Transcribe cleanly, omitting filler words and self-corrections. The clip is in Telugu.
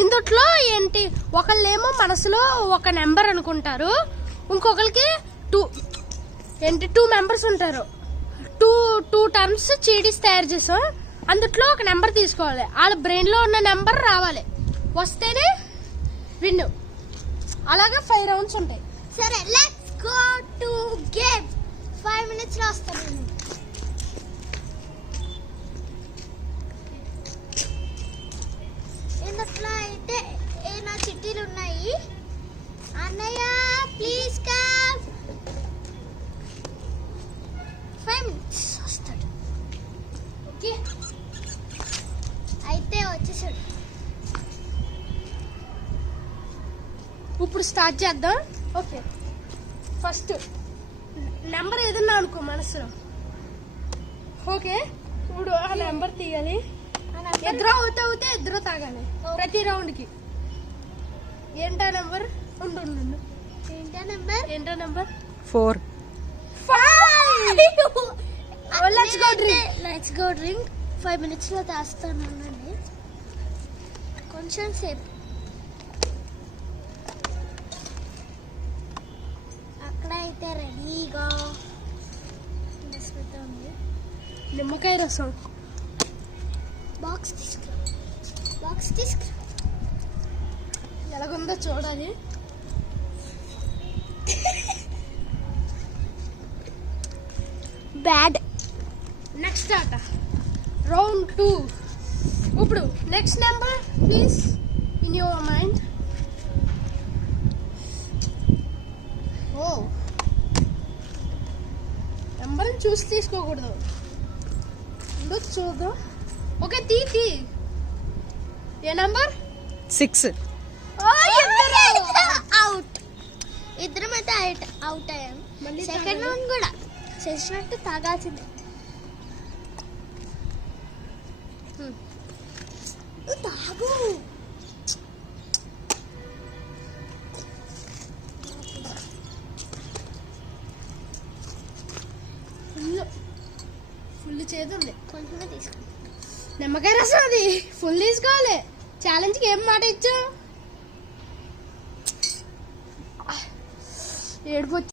ఇందుట్లో ఏంటి, ఒకళ్ళేమో మనసులో ఒక నెంబర్ అనుకుంటారు, ఇంకొకరికి టూ మెంబర్స్ ఉంటారు. టూ టర్మ్స్ చీడీస్ తయారు చేసాం. అందుట్లో ఒక నెంబర్ తీసుకోవాలి, వాళ్ళ బ్రెయిన్ లో ఉన్న నెంబర్ రావాలి, వస్తేనే విన్. అలాగా 5 రౌండ్స్ ఉంటాయి. సరే, let's go to game. 5 minutes లో వస్తాను. ఇందులో అయితే నా చిట్టీలు ఉన్నాయి. అన్నయ్య ప్లీజ్ కమ్. 5 minutes వస్తాడు. ఓకే, అయితే వచ్చేసాడు. ఇప్పుడు స్టార్ట్ చేద్దాం. ఓకే, ఫస్ట్ నెంబర్ ఏదన్నా అనుకో మనసులో. ఓకే, ఇప్పుడు ఆ నెంబర్ తీయాలి. ఇద్దరు అవుతే ఇద్దరు తాగాలి ప్రతి రౌండ్ కి. ఏంటా నెంబర్? ఉండు. ఏంటా number? 4. 5. Let's go drink. 5 minutes లో తెస్తాను. కొంచెం సేపు అక్కడ అయితే రెడీగా ఉంది. నిమ్మకాయ రసం. బాక్స్ తీసుకురా. ఎలాగుందో చూడాలి. బ్యాడ్. నెక్స్ట్ ఆట రౌండ్ 2. ఇప్పుడు next number please in your mind. ఓ, నెంబర్ని చూసి తీసుకోకూడదు. చూద్దాం. ఓకే, తీ. ఏ నెంబర్? 6. అవుట్. ఇద్దరం అయితే అవుట్ అయ్యాం. సెకండ్ రౌండ్ కూడా చేసినట్టు తాగాల్సిందే. తాగు. ఫుల్ చేతుంది. కొంచెమే తీసుకో. నిమ్మకాయ రసం అది ఫుల్ తీసుకోవాలి. ఛాలెంజ్కి ఏం మాట ఇచ్చావు? ఏడుపు